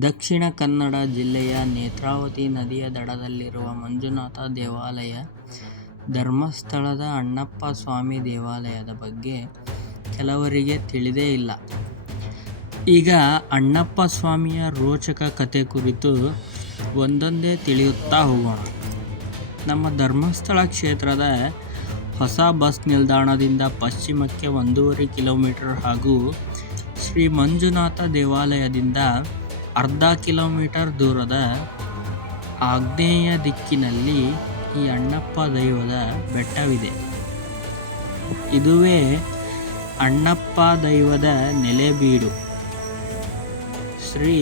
ದಕ್ಷಿಣ ಕನ್ನಡ ಜಿಲ್ಲೆಯ ನೇತ್ರಾವತಿ ನದಿಯ ದಡದಲ್ಲಿರುವ ಮಂಜುನಾಥ ದೇವಾಲಯ, ಧರ್ಮಸ್ಥಳದ ಅಣ್ಣಪ್ಪ ಸ್ವಾಮಿ ದೇವಾಲಯದ ಬಗ್ಗೆ ಕೆಲವರಿಗೆ ತಿಳಿದೇ ಇಲ್ಲ. ಈಗ ಅಣ್ಣಪ್ಪ ಸ್ವಾಮಿಯ ರೋಚಕ ಕಥೆ ಕುರಿತು ಒಂದೊಂದೇ ತಿಳಿಯುತ್ತಾ ಹೋಗೋಣ. ನಮ್ಮ ಧರ್ಮಸ್ಥಳ ಕ್ಷೇತ್ರದ ಹೊಸ ಬಸ್ ನಿಲ್ದಾಣದಿಂದ ಪಶ್ಚಿಮಕ್ಕೆ 1.5 ಕಿಲೋಮೀಟರ್ ಹಾಗೂ ಶ್ರೀ ಮಂಜುನಾಥ ದೇವಾಲಯದಿಂದ ಅರ್ಧ ಕಿಲೋಮೀಟರ್ ದೂರದ ಆಗ್ನೇಯ ದಿಕ್ಕಿನಲ್ಲಿ ಈ ಅಣ್ಣಪ್ಪ ದೈವದ ಬೆಟ್ಟವಿದೆ. ಇದುವೇ ಅಣ್ಣಪ್ಪ ದೈವದ ನೆಲೆಬೀಡು. ಶ್ರೀ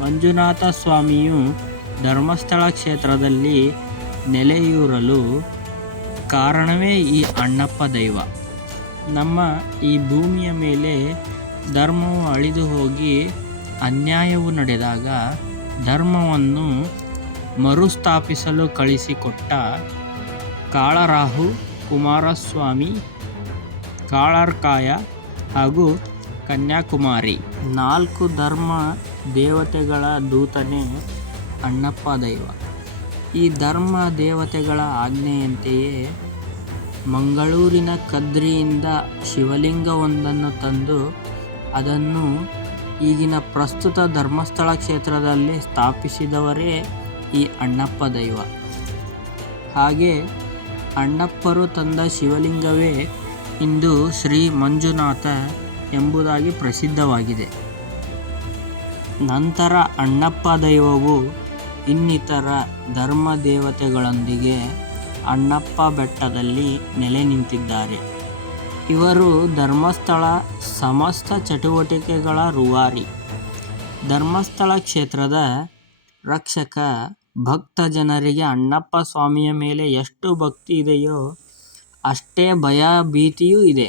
ಮಂಜುನಾಥ ಸ್ವಾಮಿಯು ಧರ್ಮಸ್ಥಳ ಕ್ಷೇತ್ರದಲ್ಲಿ ನೆಲೆಯೂರಲು ಕಾರಣವೇ ಈ ಅಣ್ಣಪ್ಪ ದೈವ. ನಮ್ಮ ಈ ಭೂಮಿಯ ಮೇಲೆ ಧರ್ಮವು ಅಳಿದು ಹೋಗಿ ಅನ್ಯಾಯವು ನಡೆದಾಗ ಧರ್ಮವನ್ನು ಮರುಸ್ಥಾಪಿಸಲು ಕಳಿಸಿಕೊಟ್ಟ ಕಾಳರಾಹು, ಕುಮಾರಸ್ವಾಮಿ, ಕಾಳರ್ಕಾಯ ಹಾಗೂ ಕನ್ಯಾಕುಮಾರಿ 4 ಧರ್ಮ ದೇವತೆಗಳ ದೂತನೇ ಅಣ್ಣಪ್ಪ ದೈವ. ಈ ಧರ್ಮ ದೇವತೆಗಳ ಆಜ್ಞೆಯಂತೆಯೇ ಮಂಗಳೂರಿನ ಕದ್ರಿಯಿಂದ ಶಿವಲಿಂಗವೊಂದನ್ನು ತಂದು ಅದನ್ನು ಈಗಿನ ಪ್ರಸ್ತುತ ಧರ್ಮಸ್ಥಳ ಕ್ಷೇತ್ರದಲ್ಲಿ ಸ್ಥಾಪಿಸಿದವರೇ ಈ ಅಣ್ಣಪ್ಪ ದೈವ. ಹಾಗೆ ಅಣ್ಣಪ್ಪರು ತಂದ ಶಿವಲಿಂಗವೇ ಇಂದು ಶ್ರೀ ಮಂಜುನಾಥ ಎಂಬುದಾಗಿ ಪ್ರಸಿದ್ಧವಾಗಿದೆ. ನಂತರ ಅಣ್ಣಪ್ಪ ದೈವವು ಇನ್ನಿತರ ಧರ್ಮ ದೇವತೆಗಳೊಂದಿಗೆ ಅಣ್ಣಪ್ಪ ಬೆಟ್ಟದಲ್ಲಿ ನೆಲೆ ನಿಂತಿದ್ದಾರೆ. ಇವರು ಧರ್ಮಸ್ಥಳ ಸಮಸ್ತ ಚಟುವಟಿಕೆಗಳ ರೂವಾರಿ. ಧರ್ಮಸ್ಥಳ ಕ್ಷೇತ್ರದ ರಕ್ಷಕ. ಭಕ್ತ ಜನರಿಗೆ ಅಣ್ಣಪ್ಪ ಸ್ವಾಮಿಯ ಮೇಲೆ ಎಷ್ಟು ಭಕ್ತಿ ಇದೆಯೋ ಅಷ್ಟೇ ಭಯ ಭೀತಿಯೂ ಇದೆ.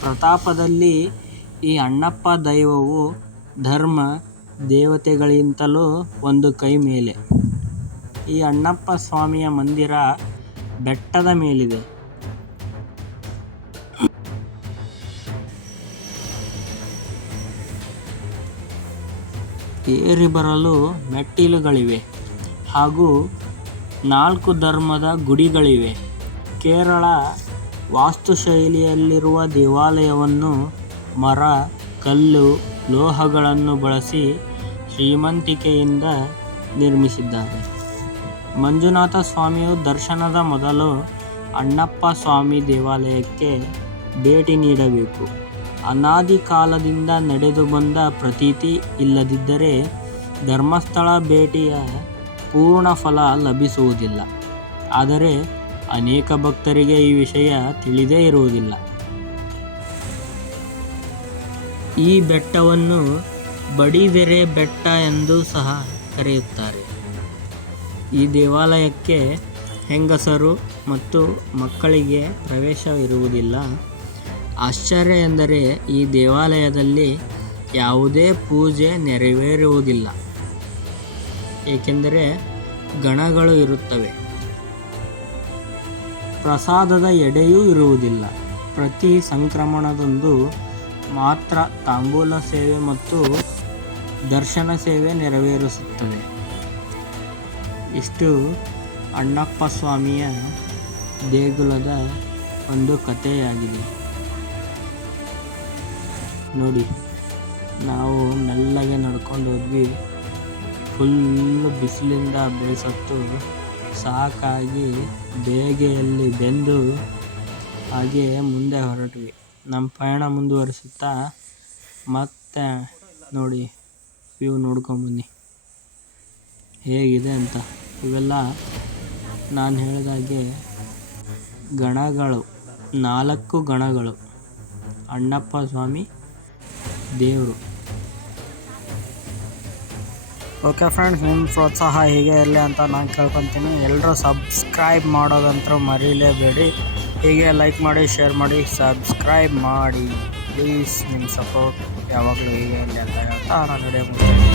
ಪ್ರತಾಪದಲ್ಲಿ ಈ ಅಣ್ಣಪ್ಪ ದೈವವು ಧರ್ಮ ದೇವತೆಗಳಿಗಿಂತಲೂ ಒಂದು ಕೈ ಮೇಲೆ. ಈ ಅಣ್ಣಪ್ಪ ಸ್ವಾಮಿಯ ಮಂದಿರ ಬೆಟ್ಟದ ಮೇಲಿದೆ. ಏರಿ ಬರಲು ಮೆಟ್ಟಿಲುಗಳಿವೆ ಹಾಗೂ 4 ಧರ್ಮದ ಗುಡಿಗಳಿವೆ. ಕೇರಳ ವಾಸ್ತುಶೈಲಿಯಲ್ಲಿರುವ ದೇವಾಲಯವನ್ನು ಮರ, ಕಲ್ಲು, ಲೋಹಗಳನ್ನು ಬಳಸಿ ಶ್ರೀಮಂತಿಕೆಯಿಂದ ನಿರ್ಮಿಸಿದ್ದಾರೆ. ಮಂಜುನಾಥ ಸ್ವಾಮಿಯು ದರ್ಶನದ ಮೊದಲು ಅಣ್ಣಪ್ಪ ಸ್ವಾಮಿ ದೇವಾಲಯಕ್ಕೆ ಭೇಟಿ ನೀಡಬೇಕು. ಅನಾದಿ ಕಾಲದಿಂದ ನಡೆದು ಬಂದ ಪ್ರತೀತಿ. ಇಲ್ಲದಿದ್ದರೆ ಧರ್ಮಸ್ಥಳ ಭೇಟಿಯ ಪೂರ್ಣ ಫಲ ಲಭಿಸುವುದಿಲ್ಲ. ಆದರೆ ಅನೇಕ ಭಕ್ತರಿಗೆ ಈ ವಿಷಯ ತಿಳಿದೇ ಇರುವುದಿಲ್ಲ. ಈ ಬೆಟ್ಟವನ್ನು ಬಡಿದೆರೆ ಬೆಟ್ಟ ಎಂದು ಸಹ ಕರೆಯುತ್ತಾರೆ. ಈ ದೇವಾಲಯಕ್ಕೆ ಹೆಂಗಸರು ಮತ್ತು ಮಕ್ಕಳಿಗೆ ಪ್ರವೇಶವಿರುವುದಿಲ್ಲ. ಆಶ್ಚರ್ಯ ಎಂದರೆ ಈ ದೇವಾಲಯದಲ್ಲಿ ಯಾವುದೇ ಪೂಜೆ ನೆರವೇರುವುದಿಲ್ಲ, ಏಕೆಂದರೆ ಗಣಗಳು ಇರುತ್ತವೆ. ಪ್ರಸಾದದ ಎಡೆಯೂ ಇರುವುದಿಲ್ಲ. ಪ್ರತಿ ಸಂಕ್ರಮಣದಂದು ಮಾತ್ರ ತಾಂಬೂಲ ಸೇವೆ ಮತ್ತು ದರ್ಶನ ಸೇವೆ ನೆರವೇರಿಸುತ್ತದೆ. ಇಷ್ಟು ಅಣ್ಣಪ್ಪ ಸ್ವಾಮಿಯ ದೇಗುಲದ ಒಂದು ಕಥೆಯಾಗಿದೆ. ನೋಡಿ, ನಾವು ಮೆಲ್ಲಗೆ ನಡ್ಕೊಂಡು ಹೋದ್ವಿ. ಫುಲ್ಲು ಬಿಸಿಲಿಂದ ಬೇಸತ್ತು ಸಾಕಾಗಿ ಬೇಗೆಯಲ್ಲಿ ಬೆಂದು ಹಾಗೆ ಮುಂದೆ ಹೊರಟ್ವಿ. ನಮ್ಮ ಪಯಣ ಮುಂದುವರಿಸುತ್ತಾ ಮತ್ತೆ ನೋಡಿ ವ್ಯೂ ನೋಡ್ಕೊಂಬನ್ನಿ ಹೇಗಿದೆ ಅಂತ. ಇವೆಲ್ಲ ನಾನು ಹೇಳಿದಾಗೆ ಗಣಗಳು, 4 ಗಣಗಳು. ಅಣ್ಣಪ್ಪ ಸ್ವಾಮಿ ದೇವರು. ಓಕೆ ಫ್ರೆಂಡ್ಸ್, ನಿಮ್ಮ ಪ್ರೋತ್ಸಾಹ ಹೀಗೆ ಇರಲಿ ಅಂತ ನಾನು ಕೇಳ್ಕೊತೀನಿ. ಎಲ್ಲರೂ ಸಬ್ಸ್ಕ್ರೈಬ್ ಮಾಡೋದಂತೂ ಮರೀಲೇಬೇಡಿ. ಹೀಗೆ ಲೈಕ್ ಮಾಡಿ, ಶೇರ್ ಮಾಡಿ, ಸಬ್ಸ್ಕ್ರೈಬ್ ಮಾಡಿ ಪ್ಲೀಸ್. ನಿಮ್ಮ ಸಪೋರ್ಟ್ ಯಾವಾಗಲೂ ಹೀಗೆ ಇರಲಿ ಅಂತ ಹೇಳ್ತಾ ನಾನು ವಿಡಿಯೋ ಮುಗಿಸ್ತೇನೆ.